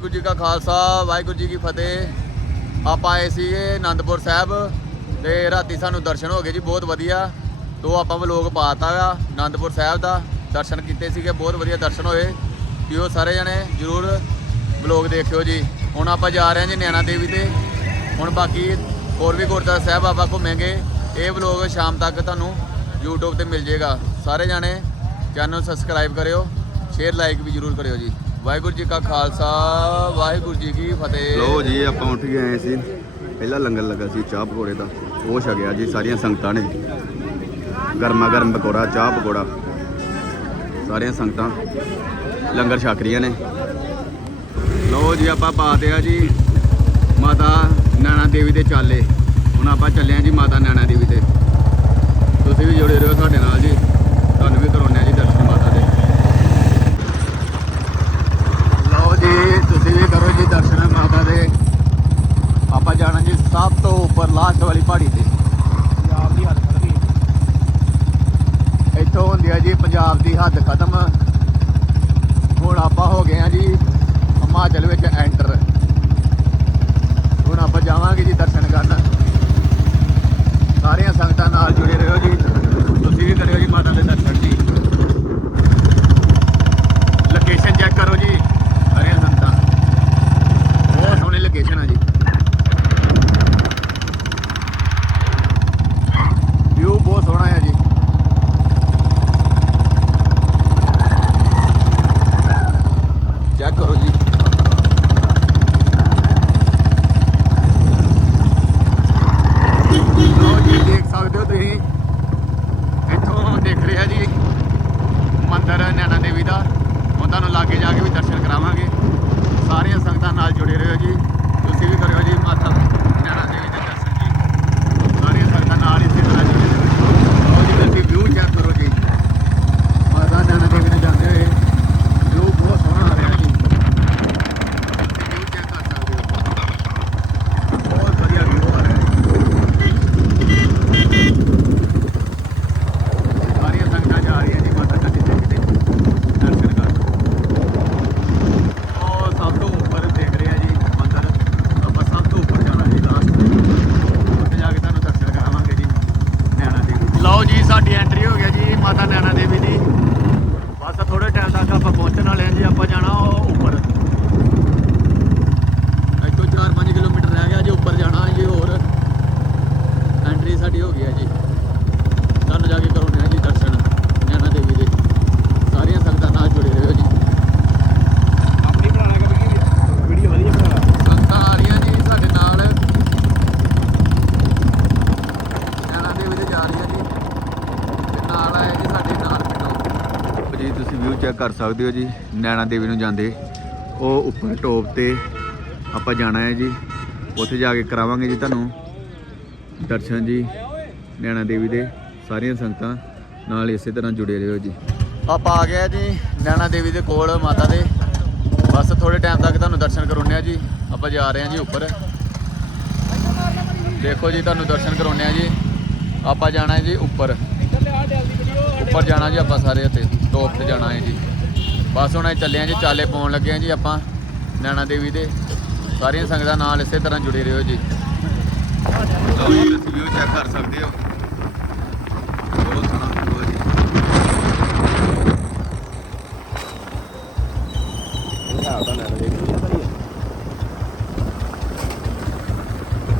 ਵਾਹਿਗੁਰੂ ਜੀ ਕਾ ਖਾਲਸਾ, ਵਾਹਿਗੁਰੂ ਜੀ ਕੀ ਫਤਿਹ। ਆਪਾਂ ਆਏ ਸੀਗੇ ਆਨੰਦਪੁਰ ਸਾਹਿਬ ਤੇ ਰਾਤੀ ਸਾਨੂੰ ਦਰਸ਼ਨ ਹੋ ਗਏ ਜੀ, ਬਹੁਤ ਵਧੀਆ। ਤੋਂ ਆਪਾਂ ਵਲੋਗ ਪਾਤਾ ਆ ਆਨੰਦਪੁਰ ਸਾਹਿਬ ਦਾ। ਦਰਸ਼ਨ ਕੀਤੇ ਸੀਗੇ, ਬਹੁਤ ਵਧੀਆ ਦਰਸ਼ਨ ਹੋਏ। ਤੇ ਉਹ ਸਾਰੇ ਜਣੇ ਜਰੂਰ ਵਲੋਗ ਦੇਖਿਓ ਜੀ। ਹੁਣ ਆਪਾਂ ਜਾ ਰਹੇ ਹਾਂ ਜੀ ਨੈਣਾ ਦੇਵੀ ਤੇ। ਹੁਣ ਬਾਕੀ ਹੋਰ ਵੀ ਗੁਰਦੁਆਰਾ ਸਾਹਿਬ ਆਪਾਂ ਘੁੰਮਾਂਗੇ। ਇਹ ਵਲੋਗ ਸ਼ਾਮ ਤੱਕ ਤੁਹਾਨੂੰ YouTube ਤੇ ਮਿਲ ਜਾਏਗਾ। ਸਾਰੇ ਜਣੇ ਚੈਨਲ ਨੂੰ ਸਬਸਕ੍ਰਾਈਬ ਕਰਿਓ ਸ਼ੇਅਰ ਲਾਈਕ ਵੀ ਜਰੂਰ ਕਰਿਓ ਜੀ। ਵਾਹਿਗੁਰੂ ਜੀ ਕਾ ਖਾਲਸਾ, ਵਾਹਿਗੁਰੂ ਜੀ ਕੀ ਫਤਿਹ। ਲੋ ਜੀ, ਆਪਾਂ ਉੱਠ ਕੇ ਆਏ ਸੀ। ਪਹਿਲਾ ਲੰਗਰ ਲੱਗਾ ਸੀ ਚਾਹ ਪਕੌੜੇ ਦਾ। ਉਹ ਛਕਿਆ ਜੀ, ਸਾਰੀਆਂ ਸੰਗਤਾਂ ਨੇ। ਗਰਮਾ ਗਰਮ ਪਕੌੜਾ, ਚਾਹ ਪਕੌੜਾ। ਸਾਰੀਆਂ ਸੰਗਤਾਂ ਲੰਗਰ ਛਕ ਰਹੀਆਂ ਨੇ। ਲੋ ਜੀ, ਆਪਾਂ ਪਾਤੇ ਆ ਜੀ ਮਾਤਾ ਨੈਣਾ ਦੇਵੀ ਦੇ ਚਾਲੇ। ਹੁਣ ਆਪਾਂ ਚੱਲੇ ਆ ਜੀ ਮਾਤਾ ਨੈਣਾ ਦੇਵੀ ਤੇ। ਤੁਸੀਂ ਵੀ ਜੁੜੇ ਰਹੋ ਸਾਡੇ ਨਾਲ ਜੀ। ਤੁਹਾਨੂੰ ਵੀ ਕਰਾਉਂਦੇ ਆ ਜੀ ਦਰਸ਼ਨ ਮਾਤਾ ਦੇ ਲਓ ਜੀ ਜੀ ਦਰਸ਼ਨ ਮਾਤਾ ਦੇ ਆਪਾਂ ਜਾਣਾ ਜੀ ਸਭ ਤੋਂ ਉੱਪਰ ਲਾਸਟ ਵਾਲੀ ਪਹਾੜੀ ਤੇ। ਪੰਜਾਬ ਦੀ ਹੱਦ ਖੜਦੀ ਇੱਥੋਂ ਹੁੰਦੀ ਆ ਜੀ ਪੰਜਾਬ ਦੀ ਹੱਦ ਖਤਮ। ਹੁਣ ਆਪਾਂ ਹੋ ਗਏ ਆ ਜੀ ਹਿਮਾਚਲ ਵਿੱਚ ਐਂਟਰ ਹੁਣ ਆਪਾਂ ਜਾਵਾਂਗੇ ਜੀ ਦਰਸ਼ਨ ਕਰਨ। ਸਾਰੀਆਂ ਸੰਗਤਾਂ ਨਾਲ ਜੁੜੇ ਰਹੋ ਜੀ। ਤੁਸੀਂ ਵੀ ਕਰਿਓ ਜੀ ਮਾਤਾ ਦੇ ਦਰਸ਼ਨ। ਚੈੱਕ ਕਰ ਸਕਦੇ ਹੋ ਜੀ, ਨੈਣਾ ਦੇਵੀ ਨੂੰ ਜਾਂਦੇ। ਉਹ ਉੱਪਰ ਟੋਪ ਤੇ ਆਪਾਂ ਜਾਣਾ ਹੈ ਜੀ। ਉੱਥੇ ਜਾ ਕੇ ਕਰਾਵਾਂਗੇ ਜੀ ਤੁਹਾਨੂੰ ਦਰਸ਼ਨ ਜੀ, ਨੈਣਾ ਦੇਵੀ ਦੇ ਸਾਰੀਆਂ ਸੰਗਤਾਂ ਨਾਲ ਇਸੇ ਤਰ੍ਹਾਂ ਜੁੜੇ ਰਹੋ ਜੀ। ਆਪਾਂ ਆ ਗਏ ਜੀ, ਨੈਣਾ ਦੇਵੀ ਦੇ ਕੋਲ ਮਾਤਾ ਦੇ। ਬਸ ਥੋੜੇ ਟਾਈਮ ਤੱਕ ਤੁਹਾਨੂੰ ਦਰਸ਼ਨ ਕਰਾਉਣੇ ਆ ਜੀ। ਆਪਾਂ ਜਾ ਰਹੇ ਹਾਂ ਜੀ ਉੱਪਰ। ਦੇਖੋ ਜੀ, ਤੁਹਾਨੂੰ ਦਰਸ਼ਨ ਕਰਾਉਣੇ ਆ ਜੀ। ਆਪਾਂ ਜਾਣਾ ਜੀ ਉੱਪਰ। ਉੱਪਰ ਜਾਣਾ ਜੀ ਆਪਾਂ ਸਾਰੇ ਉੱਤੇ ਟੋਪ ਤੇ ਜਾਣਾ ਹੈ ਜੀ। ਬਸ ਹੁਣ ਅਸੀਂ ਚੱਲੇ ਆ ਜੀ, ਚਾਲੇ ਪਾਉਣ ਲੱਗੇ ਆ ਜੀ ਆਪਾਂ, ਨੈਣਾ ਦੇਵੀ ਦੇ। ਸਾਰੀਆਂ ਸੰਗਤਾਂ ਨਾਲ ਇਸੇ ਤਰ੍ਹਾਂ ਜੁੜੇ ਰਹੋ ਜੀ। ਲਓ ਜੀ, ਤੁਸੀਂ ਵੀਊ ਚੈੱਕ ਕਰ ਸਕਦੇ ਹੋ। ਬਹੁਤ ਸੋਹਣਾ view ਹੈ ਜੀ।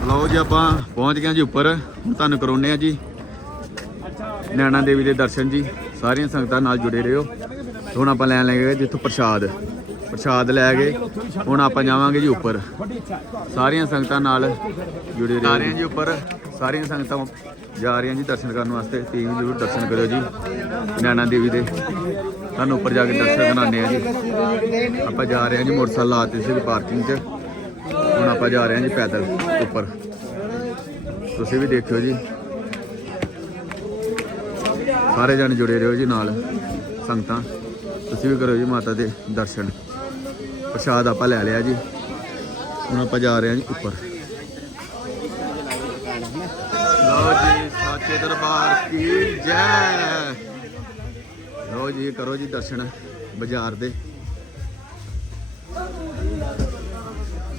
ਲਓ ਜੀ, ਆਪਾਂ ਪਹੁੰਚ ਗਏ ਜੀ ਉੱਪਰ। ਹੁਣ ਤੁਹਾਨੂੰ ਕਰਾਉਣੇ ਆ ਜੀ। ਨੈਣਾ ਦੇਵੀ ਦੇ ਦਰਸ਼ਨ ਜੀ। ਸਾਰੀਆਂ ਸੰਗਤਾਂ ਨਾਲ ਜੁੜੇ ਰਹੋ। ਤੇ ਹੁਣ ਆਪਾਂ ਲੈਣ ਲੱਗੇ ਜਿੱਥੋਂ ਪ੍ਰਸ਼ਾਦ। ਪ੍ਰਸ਼ਾਦ ਲੈ ਕੇ ਹੁਣ ਆਪਾਂ ਜਾਵਾਂਗੇ ਜੀ ਉੱਪਰ। ਸਾਰੀਆਂ ਸੰਗਤਾਂ ਨਾਲ ਜੁੜੇ ਰਹੋ। ਰਹੇ ਜੀ ਉੱਪਰ, ਸਾਰੀਆਂ ਸੰਗਤਾਂ ਜਾ ਰਹੀਆਂ ਜੀ ਦਰਸ਼ਨ ਕਰਨ ਵਾਸਤੇ। ਤੁਸੀਂ ਵੀ ਜ਼ਰੂਰ ਦਰਸ਼ਨ ਕਰਿਓ ਜੀ, ਨੈਣਾ ਦੇਵੀ ਦੇ। ਤੁਹਾਨੂੰ ਉੱਪਰ ਜਾ ਕੇ ਦਰਸ਼ਨ ਕਰਾਉਂਦੇ ਆ ਜੀ। ਆਪਾਂ ਜਾ ਰਹੇ ਹਾਂ ਜੀ ਮੋਟਰਸਾਈਕਲ ਲਾਤੇ ਸੀ ਪਾਰਕਿੰਗ 'ਚ। ਹੁਣ ਆਪਾਂ ਜਾ ਰਹੇ ਹਾਂ ਜੀ ਪੈਦਲ ਉੱਪਰ। ਤੁਸੀਂ ਵੀ ਦੇਖਿਓ ਜੀ। ਸਾਰੇ ਜਣੇ ਜੁੜੇ ਰਹੋ ਜੀ ਨਾਲ ਸੰਗਤਾਂ। ਤੁਸੀਂ ਵੀ ਕਰੋ ਜੀ ਮਾਤਾ ਦੇ ਦਰਸ਼ਨ। ਪ੍ਰਸ਼ਾਦ ਆਪਾਂ ਲੈ ਲਿਆ ਜੀ। ਹੁਣ ਆਪਾਂ ਜਾ ਰਹੇ ਹਾਂ ਜੀ ਉੱਪਰ। ਲਓ ਜੀ ਸਾਚੇ ਦਰਬਾਰ ਕੀ ਜੈ। ਲਓ ਜੀ ਕਰੋ ਜੀ ਦਰਸ਼ਨ ਬਾਜ਼ਾਰ ਦੇ।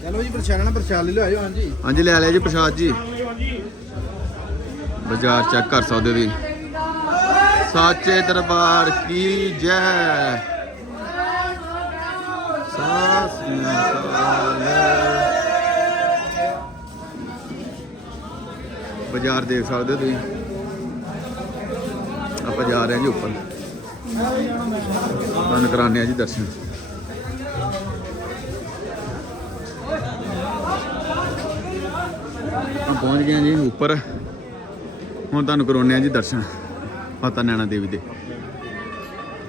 ਚਲੋ ਜੀ ਪ੍ਰਸ਼ਾਦ ਨਾ ਪ੍ਰਸ਼ਾਦ ਲੈ ਲਿਓ ਹਾਂਜੀ। ਹਾਂਜੀ ਲੈ ਲਿਆ ਜੀ ਪ੍ਰਸ਼ਾਦ ਜੀ। ਬਾਜ਼ਾਰ ਚੈੱਕ ਕਰ ਸਕਦੇ ਹੋ ਜੀ ਸਾਚੇ ਦਰਬਾਰ ਕੀ ਜੈ। ਸਤਿ ਬਾਜ਼ਾਰ ਦੇਖ ਸਕਦੇ ਹੋ ਤੁਸੀਂ? ਆਪਾਂ ਜਾ ਰਹੇ ਹਾਂ ਜੀ ਉੱਪਰ। ਤੁਹਾਨੂੰ ਕਰਾਉਂਦੇ ਆ ਜੀ ਦਰਸ਼ਨ। ਪਹੁੰਚ ਗਏ ਜੀ ਉੱਪਰ। ਹੁਣ ਤੁਹਾਨੂੰ ਕਰਾਉਂਦੇ ਆ ਜੀ ਦਰਸ਼ਨ। ਮਾਤਾ ਨੈਣਾ ਦੇਵੀ ਦੇ।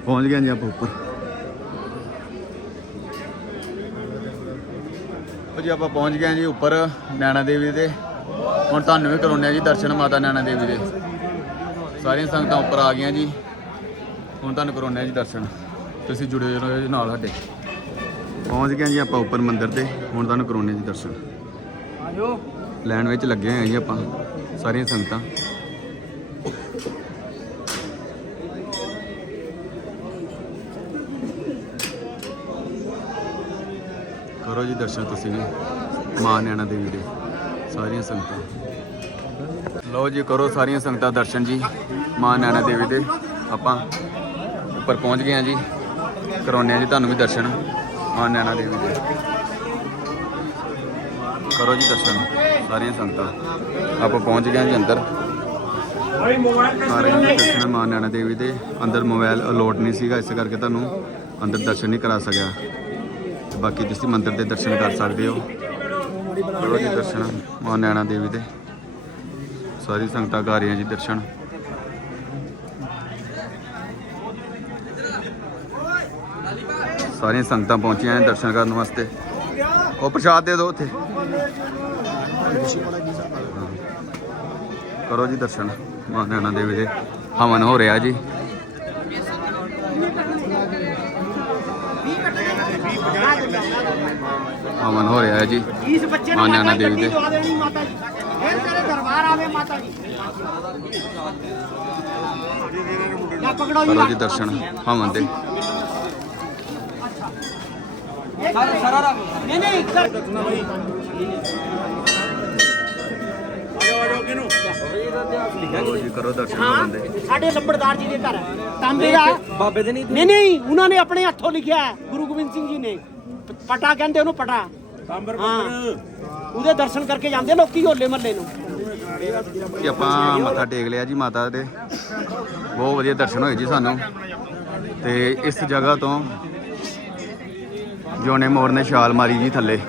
ਪਹੁੰਚ ਗਏ ਜੀ ਆਪਾਂ ਉੱਪਰ। ਉਹ ਜੀ ਆਪਾਂ ਪਹੁੰਚ ਗਏ ਜੀ ਉੱਪਰ ਨੈਣਾ ਦੇਵੀ ਦੇ। ਹੁਣ ਤੁਹਾਨੂੰ ਵੀ ਕਰਾਉਂਦੇ ਆ ਜੀ ਦਰਸ਼ਨ ਮਾਤਾ ਨੈਣਾ ਦੇਵੀ ਦੇ। ਸਾਰੀਆਂ ਸੰਗਤਾਂ ਉੱਪਰ ਆ ਗਈਆਂ ਜੀ। ਹੁਣ ਤੁਹਾਨੂੰ ਕਰਾਉਂਦੇ ਆ ਜੀ ਦਰਸ਼ਨ। ਤੁਸੀਂ ਜੁੜੇ ਰਹੋ ਜੀ ਨਾਲ ਸਾਡੇ। ਪਹੁੰਚ ਗਏ ਜੀ ਆਪਾਂ ਉੱਪਰ ਮੰਦਿਰ ਤੇ ਹੁਣ ਤੁਹਾਨੂੰ ਕਰਾਉਂਦੇ ਆ ਜੀ ਦਰਸ਼ਨ। ਆਜੋ। ਲਾਈਨ ਵਿੱਚ ਲੱਗੇ ਹੋਏ ਆ ਜੀ ਆਪਾਂ। ਸਾਰੀਆਂ ਸੰਗਤਾਂ। ਕਰੋ ਜੀ ਦਰਸ਼ਨ ਤੁਸੀਂ ਵੀ, ਮਾਂ ਨੈਣਾ ਦੇਵੀ ਦੇ, ਸਾਰੀਆਂ ਸੰਗਤਾਂ। ਲਓ ਜੀ, ਕਰੋ ਸਾਰੀਆਂ ਸੰਗਤਾਂ ਦਰਸ਼ਨ ਜੀ, ਮਾਂ ਨੈਣਾ ਦੇਵੀ ਦੇ। ਆਪਾਂ ਉੱਪਰ ਪਹੁੰਚ ਗਏ ਆ ਜੀ, ਕਰਾਉਂਦੇ ਆ ਜੀ ਤੁਹਾਨੂੰ ਵੀ ਦਰਸ਼ਨ, ਮਾਂ ਨੈਣਾ ਦੇਵੀ ਦੇ। ਕਰੋ ਜੀ ਦਰਸ਼ਨ, ਸਾਰੀਆਂ ਸੰਗਤਾਂ। ਆਪਾਂ ਪਹੁੰਚ ਗਏ ਹਾਂ ਜੀ ਅੰਦਰ। ਸਾਰੇ ਦਰਸ਼ਨ ਮਾਂ ਨੈਣਾ ਦੇਵੀ ਦੇ। ਅੰਦਰ ਮੋਬਾਈਲ ਅਲੋਟ ਨਹੀਂ ਸੀਗਾ, ਇਸ ਕਰਕੇ ਤੁਹਾਨੂੰ ਅੰਦਰ ਦਰਸ਼ਨ ਨਹੀਂ ਕਰਾ ਸਕਿਆ। ਬਾਕੀ ਤੁਸੀਂ ਮੰਦਿਰ ਦੇ ਦਰਸ਼ਨ ਕਰ ਸਕਦੇ ਹੋ। ਕਰੋ ਜੀ ਦਰਸ਼ਨ, ਮਾਂ ਨੈਣਾ ਦੇਵੀ ਦੇ। ਸਾਰੀ ਸੰਗਤਾਂ ਕਰ ਰਹੀਆਂ ਜੀ ਦਰਸ਼ਨ। ਸਾਰੀਆਂ ਸੰਗਤਾਂ ਪਹੁੰਚੀਆਂ ਨੇ ਦਰਸ਼ਨ ਕਰਨ ਵਾਸਤੇ। ਉਹ ਪ੍ਰਸ਼ਾਦ ਦੇ ਦਿਓ ਉੱਥੇ। ਕਰੋ ਜੀ ਦਰਸ਼ਨ, ਮਾਂ ਨੈਣਾ ਦੇਵੀ ਦੇ। ਹਵਨ ਹੋ ਰਿਹਾ ਜੀ। ਹਵਨ ਹੋ ਰਿਹਾ ਹੈ ਜੀ। ਇਸ ਬੱਚੇ ਨੂੰ ਮਾਤਾ ਦੇਵੀ ਗੱਡੀ ਦੇ। ਦਵਾ ਦੇਣੀ ਮਾਤਾ ਜੀ। ਫਿਰ ਤੇਰੇ ਦਰਬਾਰ ਆਵੇ ਮਾਤਾ ਜੀ। ਜਾਂ ਪਕੜੋ ਕਰੋ ਜੀ ਦਰਸ਼ਨ ਹਵਨ ਦੇ। ਨਹੀਂ ਨਹੀਂ ਕਰ ਸਾਡੇ ਲੰਬੜਦਾਰ ਜੀ ਦੇ ਘਰ ਤਾਂਬੇ ਦਾ ਬਾਬੇ ਦੇ ਨਹੀਂ ਨਹੀਂ ਨਹੀਂ ਉਹਨਾਂ ਨੇ ਆਪਣੇ ਹੱਥੋਂ ਲਿਖਿਆ ਗੁਰੂ ਗੋਬਿੰਦ ਸਿੰਘ ਜੀ ਨੇ। ਪਟਾ ਕਹਿੰਦੇ ਉਹਨੂੰ ਪਟਾ। ਤਾਂਬਰ ਹਾਂ। ਉਹਦੇ ਦਰਸ਼ਨ ਕਰਕੇ ਜਾਂਦੇ ਲੋਕੀ ਹੋਲੇ ਮਹੱਲੇ ਨੂੰ। ਜੀ ਆਪਾਂ ਮੱਥਾ ਟੇਕ ਲਿਆ ਜੀ ਮਾਤਾ ਦੇ। ਬਹੁਤ ਵਧੀਆ ਦਰਸ਼ਨ ਹੋਏ ਜੀ ਸਾਨੂੰ। ਤੇ ਇਸ ਜਗ੍ਹਾ ਤੋਂ ਜੋਨੇ ਮੋਰ ਨੇ ਛਾਲ ਮਾਰੀ ਜੀ ਥੱਲੇ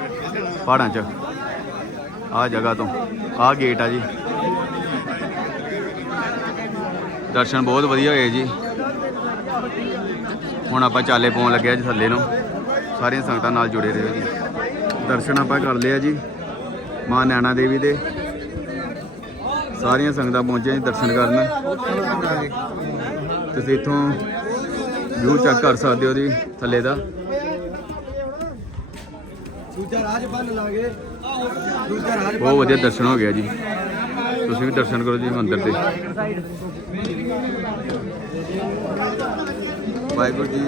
ਪਹਾੜਾਂ 'ਚ। ਆਹ ਜਗ੍ਹਾ ਤੋਂ। ਆਹ ਗੇਟ ਆ ਜੀ। ਦਰਸ਼ਨ ਬਹੁਤ ਵਧੀਆ ਹੋਏ ਜੀ। ਹੁਣ ਆਪਾਂ ਚਾਲੇ ਪਾਉਣ ਲੱਗੇ ਆ ਜੀ ਥੱਲੇ ਨੂੰ। ਸਾਰੀਆਂ ਸੰਗਤਾਂ ਨਾਲ ਜੁੜੇ ਰਹੋ ਜੀ। ਦਰਸ਼ਨ ਆਪਾਂ ਕਰ ਲਿਆ ਜੀ ਮਾਂ ਨੈਣਾ ਦੇਵੀ ਦੇ। ਸਾਰੀਆਂ ਸੰਗਤਾਂ ਪਹੁੰਚੀਆਂ ਜੀ ਦਰਸ਼ਨ ਕਰਨ। ਤੁਸੀਂ ਇੱਥੋਂ ਵਿਊ ਚੈੱਕ ਕਰ ਸਕਦੇ ਹੋ ਜੀ ਥੱਲੇ ਦਾ। ਦੂਜਾ ਰਾਜ ਬੰਨ ਲਾਗੇ। ਦੂਜਾ ਰਾਜ ਬਹੁਤ ਵਧੀਆ ਦਰਸ਼ਨ ਹੋ ਗਿਆ ਜੀ। ਤੁਸੀਂ ਵੀ ਦਰਸ਼ਨ ਕਰੋ ਜੀ ਮੰਦਿਰ ਦੇ। ਵਾਹਿਗੁਰੂ ਜੀ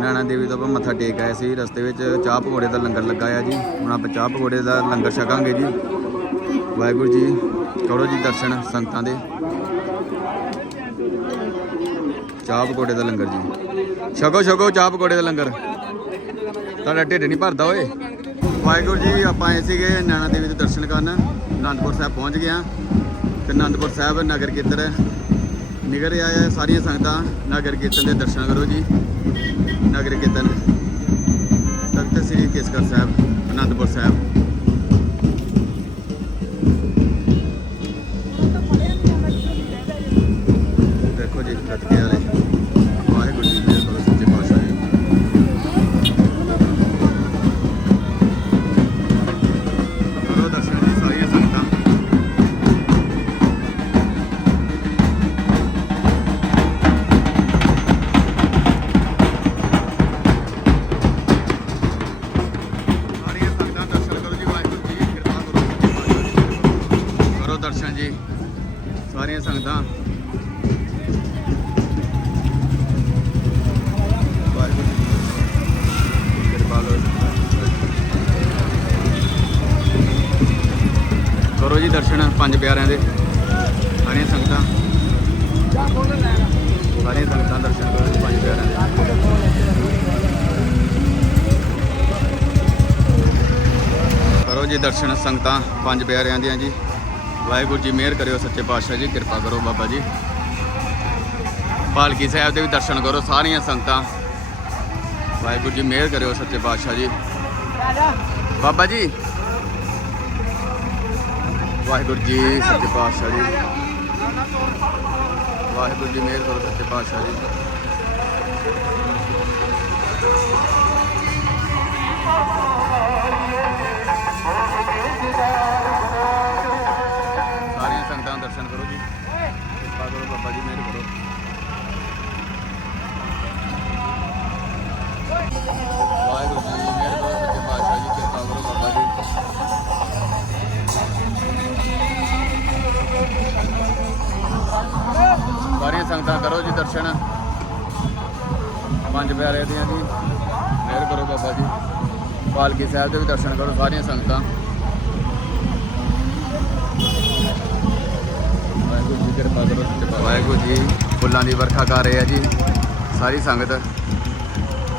ਨੈਣਾ ਦੇਵੀ ਤੋਂ ਆਪਾਂ ਮੱਥਾ ਟੇਕ ਆਏ ਸੀ, ਰਸਤੇ ਵਿੱਚ ਚਾਹ ਪਕੌੜੇ ਦਾ ਲੰਗਰ ਲੱਗਾ ਆ ਜੀ। ਹੁਣ ਆਪਾਂ ਚਾਹ ਪਕੌੜੇ ਦਾ ਲੰਗਰ ਛਕਾਂਗੇ ਜੀ। ਵਾਹਿਗੁਰੂ ਜੀ, ਕਰੋ ਜੀ ਦਰਸ਼ਨ ਸੰਗਤਾਂ ਦੇ। ਚਾਹ ਪਕੌੜੇ ਦਾ ਲੰਗਰ ਜੀ। ਛਕੋ ਛਕੋ ਚਾਹ ਪਕੌੜੇ ਦਾ ਲੰਗਰ। ਤੁਹਾਡਾ ਢਿੱਡ ਨਹੀਂ ਭਰਦਾ ਓਏ। ਵਾਹਿਗੁਰੂ ਜੀ, ਆਪਾਂ ਆਏ ਸੀਗੇ ਨੈਣਾ ਦੇਵੀ ਦੇ ਦਰਸ਼ਨ ਕਰਨ। ਅਨੰਦਪੁਰ ਸਾਹਿਬ ਪਹੁੰਚ ਗਏ ਹਾਂ ਤੇ ਅਨੰਦਪੁਰ ਸਾਹਿਬ ਨਗਰ ਕੀਰਤਨ ਨਿਕਲ ਰਿਹਾ ਹੈ ਸਾਰੀਆਂ ਸੰਗਤਾਂ। ਨਗਰ ਕੀਰਤਨ ਦੇ ਦਰਸ਼ਨ ਕਰੋ ਜੀ। ਨਗਰ ਕੀਰਤਨ ਤਖਤ ਸ੍ਰੀ ਕੇਸਗੜ੍ਹ ਸਾਹਿਬ ਅਨੰਦਪੁਰ ਸਾਹਿਬ। ਪਿਆਰਿਆਂ ਦੇ, ਸਾਰੀਆਂ ਸੰਗਤਾਂ। ਸਾਰੀਆਂ ਸੰਗਤਾਂ ਦਰਸ਼ਨ ਕਰੋ ਜੀ, ਪੰਜ ਪਿਆਰਿਆਂ ਦੇ। ਕਰੋ ਜੀ ਦਰਸ਼ਨ ਸੰਗਤਾਂ, ਪੰਜ ਪਿਆਰਿਆਂ ਦੀਆਂ ਜੀ। ਵਾਹਿਗੁਰੂ ਜੀ, ਮਿਹਰ ਕਰਿਓ, ਸੱਚੇ ਪਾਤਸ਼ਾਹ ਜੀ, ਕਿਰਪਾ ਕਰੋ ਬਾਬਾ ਜੀ। ਪਾਲਕੀ ਸਾਹਿਬ ਦੇ ਵੀ ਦਰਸ਼ਨ ਕਰੋ, ਸਾਰੀਆਂ ਸੰਗਤਾਂ। ਵਾਹਿਗੁਰੂ ਜੀ, ਮਿਹਰ ਕਰਿਓ, ਸੱਚੇ ਪਾਤਸ਼ਾਹ ਜੀ। ਬਾਬਾ ਜੀ ਵਾਹਿਗੁਰੂ ਜੀ, ਸੱਚੇ ਪਾਤਸ਼ਾਹ ਜੀ। ਵਾਹਿਗੁਰੂ ਜੀ ਮਿਹਰ ਕਰੋ ਸੱਚੇ ਪਾਤਸ਼ਾਹ ਜੀ। ਸਾਰੀਆਂ ਸੰਗਤਾਂ ਦਾ ਦਰਸ਼ਨ ਕਰੋ ਜੀ। ਕਿਰਪਾ ਕਰੋ ਬਾਬਾ ਜੀ ਮਿਹਰ ਕਰੋ। ਪੰਜ ਪਿਆਰੇ ਦੀਆਂ ਜੀ। ਮਿਹਰ ਕਰੋ ਬਾਬਾ ਜੀ। ਪਾਲਕੀ ਸਾਹਿਬ ਦੇ ਵੀ ਦਰਸ਼ਨ ਕਰੋ ਸਾਰੀਆਂ ਸੰਗਤਾਂ। ਵਾਹਿਗੁਰੂ ਜੀ ਕਿਰਪਾ ਕਰੋ। ਵਾਹਿਗੁਰੂ ਜੀ। ਫੁੱਲਾਂ ਦੀ ਵਰਖਾ ਕਰ ਰਹੇ ਆ ਜੀ। ਸਾਰੀ ਸੰਗਤ।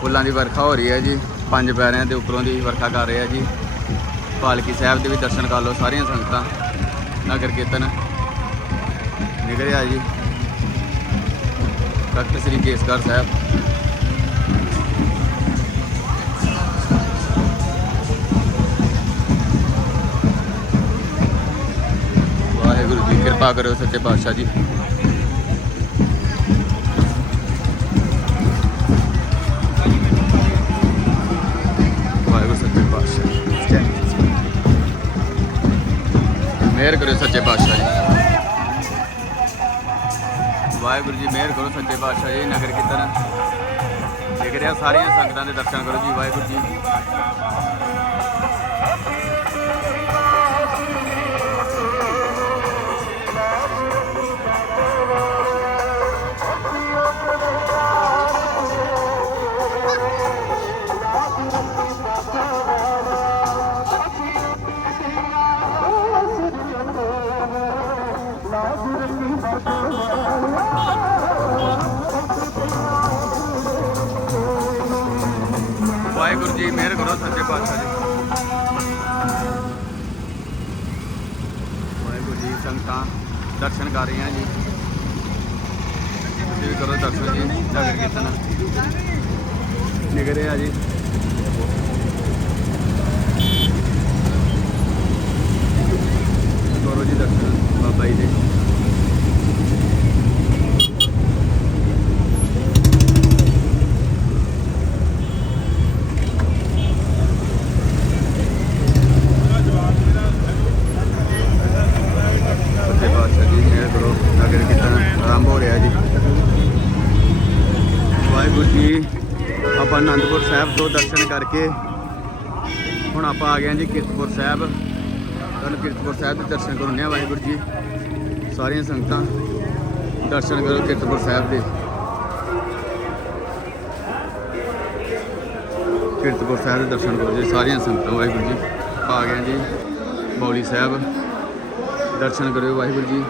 ਫੁੱਲਾਂ ਦੀ ਵਰਖਾ ਹੋ ਰਹੀ ਹੈ ਜੀ। ਪੰਜ ਪਿਆਰਿਆਂ ਦੇ ਉੱਪਰੋਂ ਦੀ ਵਰਖਾ ਕਰ ਰਹੇ ਆ ਜੀ। ਪਾਲਕੀ ਸਾਹਿਬ ਦੇ ਵੀ ਦਰਸ਼ਨ ਕਰ ਲਓ ਸਾਰੀਆਂ ਸੰਗਤਾਂ। ਨਗਰ ਕੀਰਤਨ ਨਿਕਲਿਆ ਜੀ। ਤਖਤ ਸ੍ਰੀ ਕੇਸਗੜ੍ਹ ਸਾਹਿਬ। ਕਿਰਪਾ ਕਰੋ ਸੱਚੇ ਪਾਤਸ਼ਾਹ ਜੀ। ਵਾਹਿਗੁਰੂ ਸੱਚੇ ਪਾਤਸ਼ਾਹ ਮਿਹਰ ਕਰੋ ਸੱਚੇ ਪਾਤਸ਼ਾਹ ਜੀ। ਵਾਹਿਗੁਰੂ ਜੀ, ਮਿਹਰ ਕਰੋ ਸੱਚੇ ਪਾਤਸ਼ਾਹ ਜੀ, ਨਗਰ ਕੀਰਤਨ। ਦੇਖ ਰਿਹਾ ਸਾਰੀਆਂ ਸੰਗਤਾਂ ਦੇ ਦਰਸ਼ਨ ਕਰੋ ਜੀ, ਵਾਹਿਗੁਰੂ ਜੀ। ਦਰਸ਼ਨ ਕਰ ਰਹੀਆਂ ਜੀ। ਤੁਸੀਂ ਵੀ ਕਰੋ ਦਰਸ਼ਨ ਜੀ ਨਗਰ ਕੀਰਤਨ ਨਿਕਲ ਰਿਹਾ ਜੀ ਕਰੋ ਜੀ ਦਰਸ਼ਨ ਬਾਬਾ ਜੀ ਦੇ ਸੱਚੇ ਪਾਤਸ਼ਾਹ ਜੀ ਮਿਹਰ ਕਰੋ ਨਗਰ ਕੀਰਤਨ ਆਰੰਭ ਹੋ ਰਿਹਾ ਜੀ ਵਾਹਿਗੁਰੂ ਜੀ ਆਪਾਂ ਆਨੰਦਪੁਰ ਸਾਹਿਬ ਤੋਂ ਦਰਸ਼ਨ ਕਰਕੇ ਹੁਣ ਆਪਾਂ ਆ ਗਏ ਹਾਂ ਜੀ ਕੀਰਤਪੁਰ ਸਾਹਿਬ। ਤੁਹਾਨੂੰ ਕੀਰਤਪੁਰ ਸਾਹਿਬ ਦੇ ਦਰਸ਼ਨ ਕਰਾਉਂਦੇ ਹਾਂ, ਵਾਹਿਗੁਰੂ ਜੀ। ਸਾਰੀਆਂ ਸੰਗਤਾਂ ਦਰਸ਼ਨ ਕਰੋ ਕੀਰਤਪੁਰ ਸਾਹਿਬ ਦੇ। ਕੀਰਤਪੁਰ ਸਾਹਿਬ ਦੇ ਦਰਸ਼ਨ ਕਰੋ ਜੀ, ਸਾਰੀਆਂ ਸੰਗਤਾਂ, ਵਾਹਿਗੁਰੂ ਜੀ। ਆ ਗਏ ਜੀ ਬੌਲੀ ਸਾਹਿਬ। ਦਰਸ਼ਨ ਕਰਿਓ, ਵਾਹਿਗੁਰੂ ਜੀ,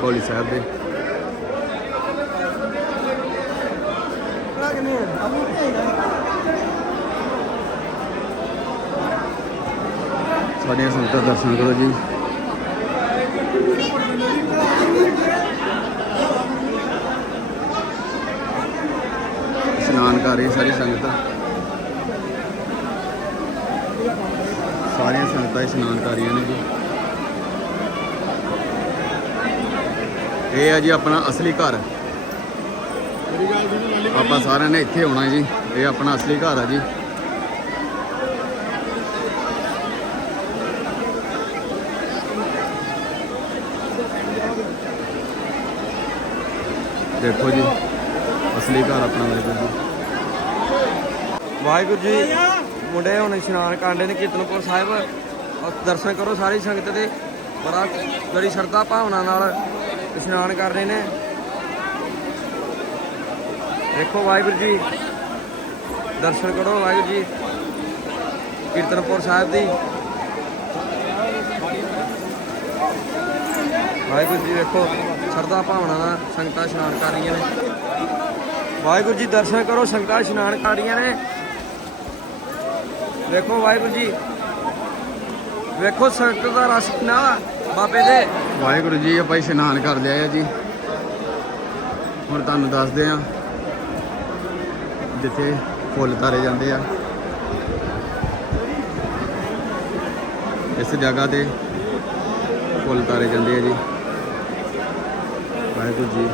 ਬੌਲੀ ਸਾਹਿਬ ਦੇ। ਸਾਡੀਆਂ ਸੰਗਤਾਂ ਦਰਸ਼ਨ ਕਰੋ ਜੀ। ਇਸ਼ਨਾਨ ਕਰ ਰਹੀ ਸਾਰੀ ਸੰਗਤਾਂ। ਸਾਰੀਆਂ ਸੰਗਤਾਂ ਇਸ਼ਨਾਨ ਕਰ ਰਹੀਆਂ ਨੇ ਜੀ। ਇਹ ਆ ਜੀ ਆਪਣਾ ਅਸਲੀ ਘਰ। ਆਪਾਂ ਸਾਰਿਆਂ ਨੇ ਇੱਥੇ ਆਉਣਾ ਜੀ। ਇਹ ਆਪਣਾ ਅਸਲੀ ਘਰ ਆ ਜੀ। ਦੇਖੋ ਜੀ। ਅਸਲੀ ਘਰ ਆਪਣਾ ਵਾਹਿਗੁਰੂ ਜੀ। ਵਾਹਿਗੁਰੂ ਜੀ, ਮੁੰਡੇ ਹੁਣ ਇਸ਼ਨਾਨ ਕਾਂਡੇ ਨੇ ਕੀਰਤਨਪੁਰ ਸਾਹਿਬ। ਔਰ ਦਰਸ਼ਨ ਕਰੋ ਸਾਰੀ ਸੰਗਤ ਦੇ। ਬੜਾ ਬੜੀ ਸ਼ਰਧਾ ਭਾਵਨਾ ਨਾਲ ਇਸ਼ਨਾਨ ਕਰ ਰਹੇ ਨੇ। ਦੇਖੋ ਵਾਹਿਗੁਰੂ ਜੀ, ਦਰਸ਼ਨ ਕਰੋ ਵਾਹਿਗੁਰੂ ਜੀ, ਕੀਰਤਨਪੁਰ ਸਾਹਿਬ ਦੀ। ਵਾਹਿਗੁਰੂ ਜੀ ਵੇਖੋ ਸ਼ਰਧਾ ਭਾਵਨਾ ਨਾਲ ਸੰਗਤਾਂ ਇਸ਼ਨਾਨ ਕਰ ਰਹੀਆਂ ਨੇ। ਵਾਹਿਗੁਰੂ ਜੀ ਦਰਸ਼ਨ ਕਰੋ, ਸੰਗਤਾਂ ਇਸ਼ਨਾਨ ਕਰ ਰਹੀਆਂ ਨੇ। ਵੇਖੋ ਵਾਹਿਗੁਰੂ ਜੀ, ਵੇਖੋ ਸੰਗਤ ਦਾ ਰਸ ਕਿੰਨਾ ਬਾਬੇ ਦੇ। ਵਾਹਿਗੁਰੂ ਜੀ, ਆਪਾਂ ਇਸ਼ਨਾਨ ਕਰ ਲਿਆ ਹੈ ਜੀ। ਹੁਣ ਤੁਹਾਨੂੰ ਦੱਸਦੇ ਆ ਜਿੱਥੇ ਫੁੱਲ ਤਾਰੇ ਜਾਂਦੇ ਆ। ਇਸ ਜਗ੍ਹਾ ਤੇ ਫੁੱਲ ਤਾਰੇ ਜਾਂਦੇ ਆ ਜੀ। ਵਾਹਿਗੁਰੂ ਜੀ।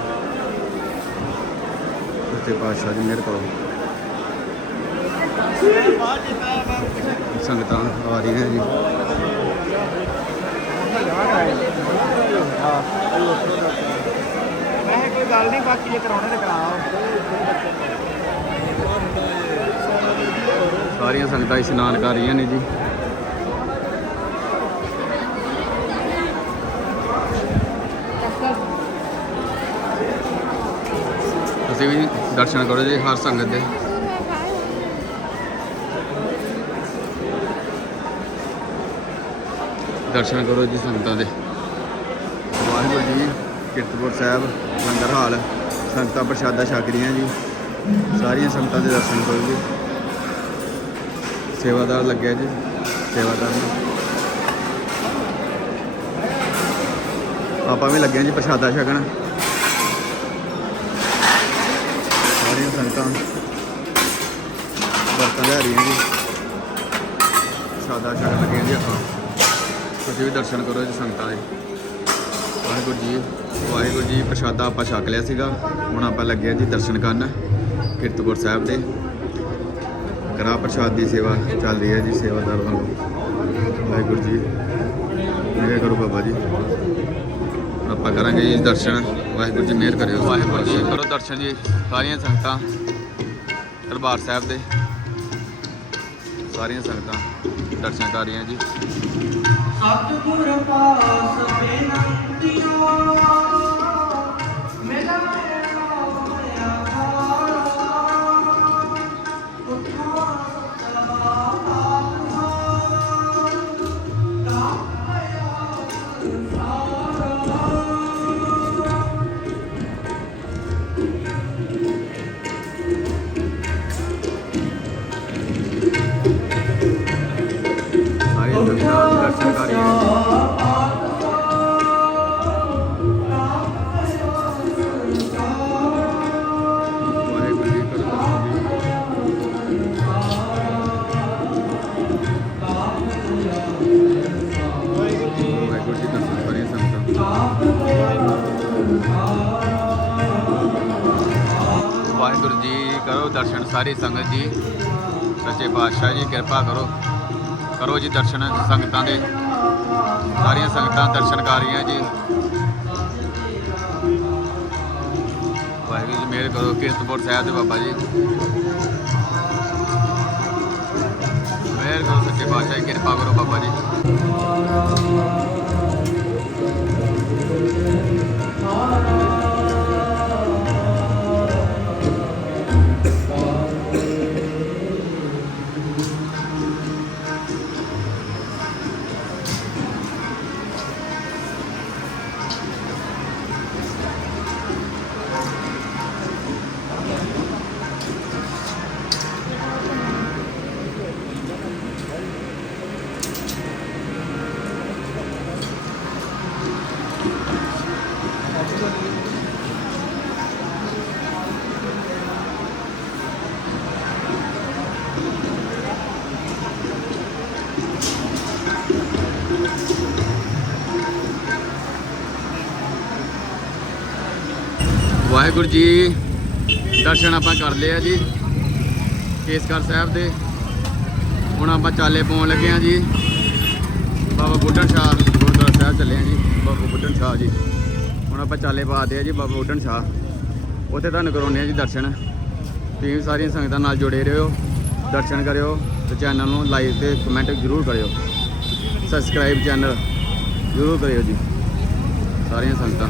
ਸੱਚੇ ਪਾਤਸ਼ਾਹ ਜੀ ਮੇਰੇ ਕੋਲ ਸੰਗਤਾਂ ਆ ਰਹੀਆਂ ਜੀ। ਸਾਰੀਆਂ ਸੰਗਤਾਂ ਇਸ਼ਨਾਨ ਕਰ ਰਹੀਆਂ ਨੇ ਜੀ। ਦਰਸ਼ਨ ਕਰੋ ਜੀ, ਹਰ ਸੰਗਤ ਦੇ। ਦਰਸ਼ਨ ਕਰੋ ਜੀ ਸੰਗਤਾਂ ਦੇ। ਵਾਹਿਗੁਰੂ ਜੀ, ਕੀਰਤਪੁਰ ਸਾਹਿਬ, ਲੰਗਰ ਹਾਲ, ਸੰਗਤਾਂ ਪ੍ਰਸ਼ਾਦਾ ਛਕ ਰਹੀਆਂ ਜੀ। ਸਾਰੀਆਂ ਸੰਗਤਾਂ ਦੇ ਦਰਸ਼ਨ ਕਰੋ ਜੀ। ਸੇਵਾਦਾਰ ਲੱਗਿਆ ਜੀ, ਸੇਵਾਦਾਰ ਨੂੰ। ਆਪਾਂ ਵੀ ਲੱਗੇ ਜੀ ਪ੍ਰਸ਼ਾਦਾ ਛਕਣ। ਸਾਰੀਆਂ ਸੰਗਤਾਂ ਲੈ ਰਹੀਆਂ ਜੀ। ਪ੍ਰਸ਼ਾਦਾ ਛਕਣ ਲੱਗੇ ਜੀ ਆਪਾਂ। ਤੁਸੀਂ ਵੀ ਦਰਸ਼ਨ ਕਰੋ ਜੀ ਸੰਗਤਾਂ ਦੇ। ਵਾਹਿਗੁਰੂ ਜੀ ਵਾਹਿਗੁਰੂ ਜੀ, ਪ੍ਰਸ਼ਾਦਾ ਆਪਾਂ ਛਕ ਲਿਆ ਸੀਗਾ। ਹੁਣ ਆਪਾਂ ਲੱਗੇ ਹਾਂ ਜੀ ਦਰਸ਼ਨ ਕਰਨ, ਕੀਰਤਪੁਰ ਸਾਹਿਬ ਦੇ। ਕਰਾ ਪ੍ਰਸ਼ਾਦ ਦੀ ਸੇਵਾ ਚੱਲ ਰਹੀ ਹੈ ਜੀ, ਸੇਵਾਦਾਰ ਵੱਲੋਂ ਵਾਹਿਗੁਰੂ ਜੀ, ਮੇਰੇ ਕਰੋ ਬਾਬਾ ਜੀ। ਆਪਾਂ ਕਰਾਂਗੇ ਜੀ ਦਰਸ਼ਨ। ਵਾਹਿਗੁਰੂ ਜੀ ਮਿਹਰ ਕਰਿਓ। ਵਾਹਿਗੁਰੂ ਜੀ ਕਰੋ ਦਰਸ਼ਨ ਜੀ ਸਾਰੀਆਂ ਸੰਗਤਾਂ ਦਰਬਾਰ ਸਾਹਿਬ ਦੇ। ਸਾਰੀਆਂ ਸੰਗਤਾਂ ਦਰਸ਼ਨ ਕਰ ਰਹੀਆਂ ਜੀ। ਸਤਿਗੁਰ ਪਾਸ ਬੇਨੰਤੀਓ ਸਾਰੀ ਸੰਗਤ ਜੀ, ਸੱਚੇ ਪਾਤਸ਼ਾਹ ਜੀ, ਕਿਰਪਾ ਕਰੋ। ਕਰੋ ਜੀ ਦਰਸ਼ਨ ਸੰਗਤਾਂ ਦੇ। ਸਾਰੀਆਂ ਸੰਗਤਾਂ ਦਰਸ਼ਨ ਕਰ ਰਹੀਆਂ ਜੀ। ਵਾਹਿਗੁਰੂ ਜੀ ਮਿਹਰ ਕਰੋ, ਕੀਰਤਪੁਰ ਸਾਹਿਬ ਦੇ ਬਾਬਾ ਜੀ। ਮਿਹਰ ਕਰੋ, ਸੱਚੇ ਪਾਤਸ਼ਾਹ ਜੀ, ਕਿਰਪਾ ਕਰੋ ਬਾਬਾ ਜੀ। ਵਾਹਿਗੁਰੂ ਜੀ, ਦਰਸ਼ਨ ਆਪਾਂ ਕਰ ਲਏ ਆ ਜੀ, ਕੇਸਗੜ੍ਹ ਸਾਹਿਬ ਦੇ। ਹੁਣ ਆਪਾਂ ਚਾਲੇ ਪਾਉਣ ਲੱਗੇ ਆ ਜੀ। ਬਾਬਾ ਬੁੱਢਣ ਸ਼ਾਹ, ਗੁਰਦੁਆਰਾ ਸਾਹਿਬ ਚੱਲੇ ਆ ਜੀ, ਬਾਬਾ ਬੁੱਢਣ ਸ਼ਾਹ ਜੀ। ਹੁਣ ਆਪਾਂ ਚਾਲੇ ਪਾਦੇ ਆ ਜੀ, ਬਾਬਾ ਬੁੱਢਣ ਸ਼ਾਹ। ਉੱਥੇ ਤੁਹਾਨੂੰ ਕਰਾਉਂਦੇ ਆ ਜੀ ਦਰਸ਼ਨ। ਤੁਸੀਂ ਵੀ ਸਾਰੀਆਂ ਸੰਗਤਾਂ ਨਾਲ ਜੁੜੇ ਰਹੋ, ਦਰਸ਼ਨ ਕਰਿਓ, ਤੇ ਚੈਨਲ ਨੂੰ ਲਾਈਕ ਤੇ ਕਮੈਂਟ ਜ਼ਰੂਰ ਕਰਿਓ। ਸਬਸਕ੍ਰਾਈਬ ਚੈਨਲ ਜ਼ਰੂਰ ਕਰਿਓ ਜੀ, ਸਾਰੀਆਂ ਸੰਗਤਾਂ।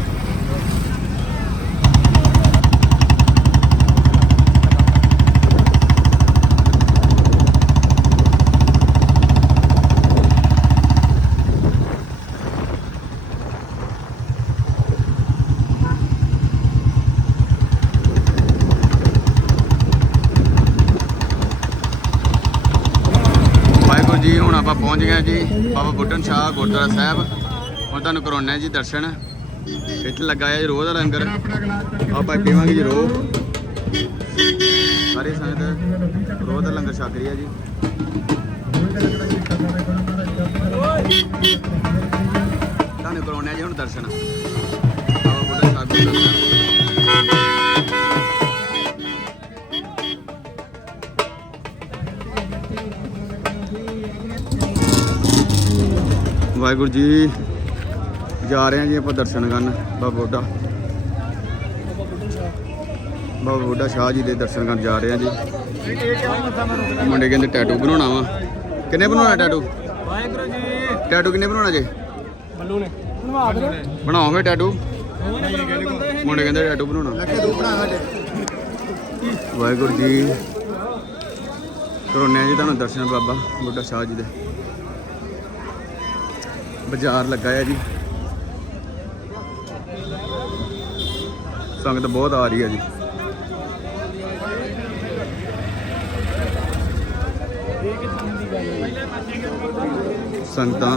ਆਪਾਂ ਪਹੁੰਚ ਗਏ ਜੀ ਬਾਬਾ ਬੁੱਢਨ ਸ਼ਾਹ ਗੁਰਦੁਆਰਾ ਸਾਹਿਬ। ਹੁਣ ਤੁਹਾਨੂੰ ਕਰਾਉਣਾ ਜੀ ਦਰਸ਼ਨ। ਇੱਥੇ ਲੱਗਾ ਹੈ ਰੋਹ ਦਾ ਲੰਗਰ। ਆਪਾਂ ਪੀਵਾਂਗੇ ਜੀ ਰੋਹ ਸਾਰੇ ਸੰਗਤ ਰੋਹ ਦਾ ਲੰਗਰ ਛਕ ਰਹੀ ਹੈ ਜੀ। ਤੁਹਾਨੂੰ ਕਰਾਉਣਾ ਹੈ ਜੀ ਹੁਣ ਦਰਸ਼ਨ। ਬਾਬਾ ਬੁੱਢਨ ਸ਼ਾਹ ਗੁਰਦੁਆਰਾ ਵਾਹਿਗੁਰੂ ਜੀ ਜਾ ਰਹੇ ਹਾਂ ਜੀ ਆਪਾਂ ਦਰਸ਼ਨ ਕਰਨ ਬਾਬਾ ਬੁੱਢਾ। ਬਾਬਾ ਬੁੱਢਾ ਸ਼ਾਹ ਜੀ ਦੇ ਦਰਸ਼ਨ ਕਰਨ ਜਾ ਰਹੇ ਹਾਂ ਜੀ। ਮੁੰਡੇ ਕਹਿੰਦੇ ਟੈਟੂ ਬਣਾਉਣਾ ਵਾ। ਕਿੰਨੇ ਬਣਾਉਣਾ ਟੈਟੂ ਵਾਹਿਗੁਰੂ ਜੀ। ਟੈਟੂ ਕਿੰਨੇ ਬਣਾਉਣਾ ਜੇ? ਬੱਲੂ ਨੇ। ਬਣਵਾ ਦੇ। ਬਣਾਓ ਫੇ ਟੈਟੂ ਮੁੰਡੇ ਕਹਿੰਦੇ ਟੈਟੂ ਬਣਾਉਣਾ। ਵਾਹਿਗੁਰੂ ਜੀ। ਕਰੋਨੇ ਜੀ ਤੁਹਾਨੂੰ ਦਰਸ਼ਨ ਬਾਬਾ ਬੁੱਢਾ ਸ਼ਾਹ ਜੀ ਦੇ। ਬਾਜ਼ਾਰ ਲੱਗਾ ਹੈ ਜੀ। ਸੰਗਤ ਬਹੁਤ ਆ ਰਹੀ ਹੈ ਜੀ। ਸੰਗਤਾਂ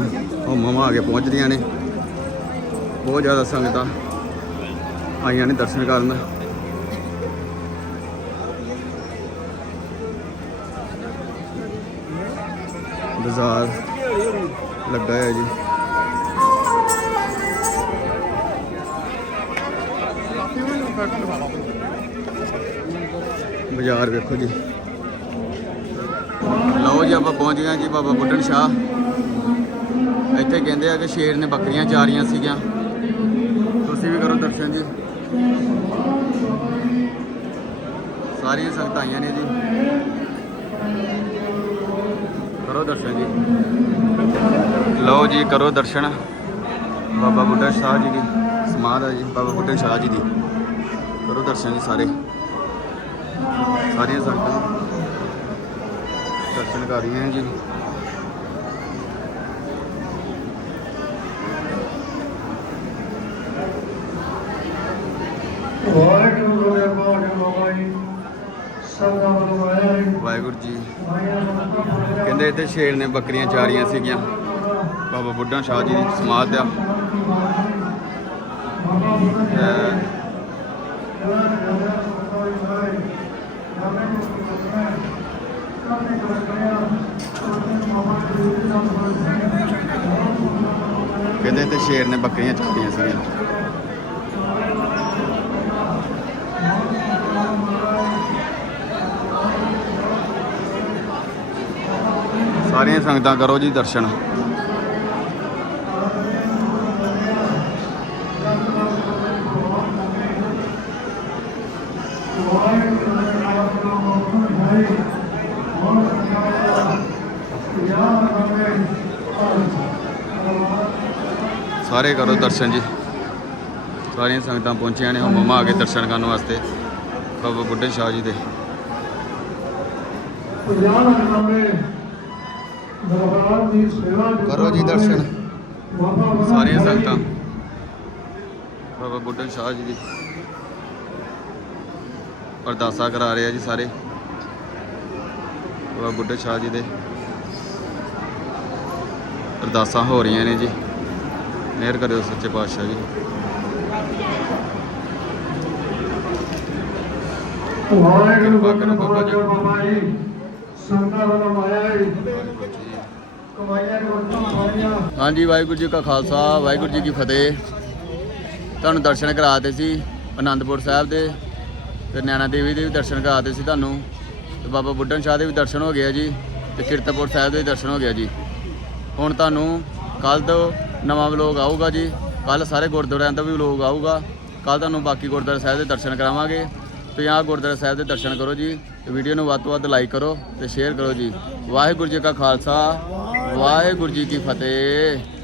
ਹੋਮਾਂ ਆ ਕੇ ਪਹੁੰਚਦੀਆਂ ਨੇ। ਬਹੁਤ ਜ਼ਿਆਦਾ ਸੰਗਤਾਂ ਆਈਆਂ ਨੇ ਦਰਸ਼ਨ ਕਰਨ। ਬਾਜ਼ਾਰ ਲੱਗਾ ਹੈ ਜੀ। ਬਾਜ਼ਾਰ ਵੇਖੋ ਜੀ। ਲਓ ਜੀ ਆਪਾਂ ਪਹੁੰਚ ਗਏ ਜੀ ਬਾਬਾ ਬੁੱਢਣ ਸ਼ਾਹ। ਇੱਥੇ ਕਹਿੰਦੇ ਆ ਕਿ ਸ਼ੇਰ ਨੇ ਬੱਕਰੀਆਂ ਚਾਰੀਆਂ ਸੀਗੀਆਂ। ਤੁਸੀਂ ਵੀ ਕਰੋ ਦਰਸ਼ਨ ਜੀ। ਸਾਰੀਆਂ ਸੰਗਤਾਂ ਆਈਆਂ ਨੇ ਜੀ। ਕਰੋ ਦਰਸ਼ਨ ਜੀ। ਲਓ ਜੀ, ਕਰੋ ਦਰਸ਼ਨ। ਬਾਬਾ ਬੁੱਢਾ ਸ਼ਾਹ ਜੀ ਦੀ ਸਮਾਧ ਹੈ ਜੀ, ਬਾਬਾ ਬੁੱਢਾ ਸ਼ਾਹ ਜੀ ਦੀ। ਕਰੋ ਦਰਸ਼ਨ ਜੀ ਸਾਰੇ। ਸਾਰੀਆਂ ਸੰਗਤਾਂ ਦਰਸ਼ਨ ਕਰ ਰਹੀਆਂ ਜੀ। ਵਾਹਿਗੁਰੂ ਦੇ ਸਦਾ ਵਾਹਿਗੁਰੂ ਜੀ। ਕਹਿੰਦੇ ਇੱਥੇ ਸ਼ੇਰ ਨੇ ਬੱਕਰੀਆਂ ਚਾਰੀਆਂ ਸੀਗੀਆਂ। ਬਾਬਾ ਬੁੱਢਾ ਸ਼ਾਹ ਜੀ ਦੀ ਸਮਾਧ ਆ। ਕਹਿੰਦੇ ਤੇ ਸ਼ੇਰ ਨੇ ਬੱਕਰੀਆਂ ਚਾਰੀਆਂ ਸੀਗੀਆਂ। ਸਾਰੀਆਂ ਸੰਗਤਾਂ ਕਰੋ ਜੀ ਦਰਸ਼ਨ। ਸਾਰੇ ਕਰੋ ਦਰਸ਼ਨ ਜੀ। ਸਾਰੀਆਂ ਸੰਗਤਾਂ ਪਹੁੰਚੀਆਂ ਨੇ ਹੁਣ ਮਮਾ ਆ ਕੇ ਦਰਸ਼ਨ ਕਰਨ ਵਾਸਤੇ ਬਾਬਾ ਬੁੱਢੇ ਸ਼ਾਹ ਜੀ ਦੇ। ਕਰੋ ਜੀ ਦਰਸ਼ਨ। ਸਾਰੀਆਂ ਸੰਗਤਾਂ। ਬਾਬਾ ਬੁੱਢੇ ਸ਼ਾਹ ਜੀ ਦੀ। ਅਰਦਾਸਾ ਕਰਾ ਰਹੇ ਆ ਜੀ ਸਾਰੇ। ਬਾਬਾ ਬੁੱਢੇ ਸ਼ਾਹ ਜੀ ਦੇ। ਅਰਦਾਸਾਂ ਹੋ ਰਹੀਆਂ ਨੇ ਜੀ। ਮਿਹਰ ਕਰਿਓ ਸੱਚੇ ਪਾਤਸ਼ਾਹ ਜੀ। ਵਾਹਿਗੁਰੂ ਕਰੋ ਬਾਬਾ ਜੀ। ਬਾਬਾ ਜੀ। ਸੰਤਾਂ ਵੱਲੋਂ ਆਇਆ ਜੀ। ਕਮਾਈਆਂ ਕੋਟਾਂ ਮਾਰੀਆਂ ਹਾਂਜੀ ਵਾਹਿਗੁਰੂ ਜੀ ਕਾ ਖਾਲਸਾ ਵਾਹਿਗੁਰੂ ਜੀ ਕੀ ਫਤਿਹ। ਤੁਹਾਨੂੰ ਦਰਸ਼ਨ ਕਰਾਤੇ ਸੀ ਆਨੰਦਪੁਰ ਸਾਹਿਬ ਦੇ ਤੇ ਨੈਣਾ ਦੇਵੀ ਦੇ ਵੀ ਦਰਸ਼ਨ ਕਰਾਤੇ ਸੀ ਤੁਹਾਨੂੰ। ਤੇ ਬਾਬਾ ਬੁੱਢਨ ਸ਼ਾਹ ਦੇ ਵੀ ਦਰਸ਼ਨ ਹੋ ਗਏ ਜੀ ਤੇ ਕੀਰਤਪੁਰ ਸਾਹਿਬ ਦੇ ਵੀ ਦਰਸ਼ਨ ਹੋ ਗਿਆ ਜੀ। ਹੁਣ ਤੁਹਾਨੂੰ ਕੱਲ ਤੋਂ ਨਵਾਂ ਵਲੋਗ ਆਊਗਾ ਜੀ। ਕੱਲ ਸਾਰੇ ਗੁਰਦੁਆਰਿਆਂ ਦਾ ਵੀ ਵਲੋਗ ਆਊਗਾ। ਕੱਲ ਤੁਹਾਨੂੰ ਬਾਕੀ ਗੁਰਦੁਆਰਾ ਸਾਹਿਬ ਦੇ ਦਰਸ਼ਨ ਕਰਾਵਾਂਗੇ। ਤੇ ਆਹ ਗੁਰਦੁਆਰਾ ਸਾਹਿਬ ਦੇ ਦਰਸ਼ਨ ਕਰੋ ਜੀ। ਤੇ ਵੀਡੀਓ ਨੂੰ ਵੱਧ ਤੋਂ ਵੱਧ ਲਾਈਕ ਕਰੋ ਤੇ ਸ਼ੇਅਰ ਕਰੋ ਜੀ। ਵਾਹਿਗੁਰੂ ਜੀ ਕਾ ਖਾਲਸਾ, ਵਾਹਿਗੁਰੂ ਜੀ ਕੀ ਫਤਿਹ।